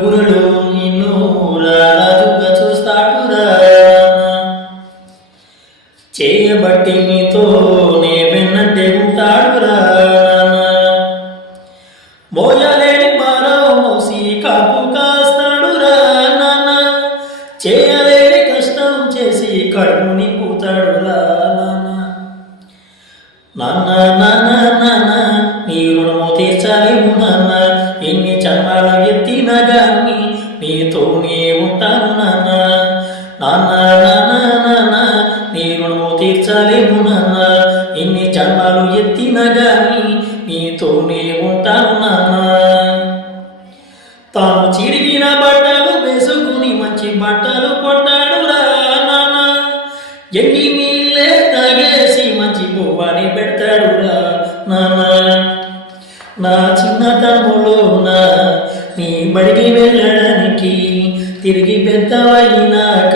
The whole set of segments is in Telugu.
గురుడు నిన్ను రాజుగా చూస్తాడురా, చేయబట్టి నీతో నే వెన్నంటే ఉంటాడురా. మోయలేని భారం మోసి కాపు కాస్తాడురా నాన్న, చేయలేని కష్టం చేసి కడుపు నింపుతాడురా నాన్న. నాన్న నాన్న నీ రుణము తీర్చాలేము నాన్న, ఎన్ని జన్మాల ఎత్తినా గాని నీతోనే ఉంటాను నాన్న. నాన్న నాన్న నాన్న నీ రుణము తీర్చాలేము నాన్న, ఎన్ని జన్మాలు ఎత్తినా గాని నీతోనే ఉంటాను నాన్న. తాను చిరిగిన బట్టలు వేసుకుని మంచి బట్టలు కొట్టాడురా నాన్న, ఎన్ని నీళ్ళే తాగేసి మంచి పువ్వని పెడతాడురా నాన్న. నా చిన్నతనములోన నీ బడికి వెళ్ళడానికి, తిరిగి పెద్దవైనాక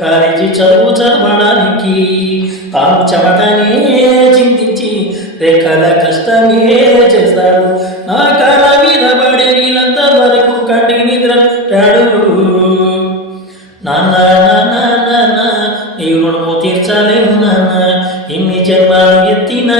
కాలేజీ చదువు చదవడానికి, తాను చెమటనే చింతించి రేఖల కష్టమే చేస్తాడు. నా కాళ్ళ మీద పడే నీళ్ళంత వరకు కంటి నిద్రటాడు. నాన్న నాన్న నాన్న నీ రుణము తీర్చాలేము నాన్న, ఎన్ని జన్మాలు ఎత్తినా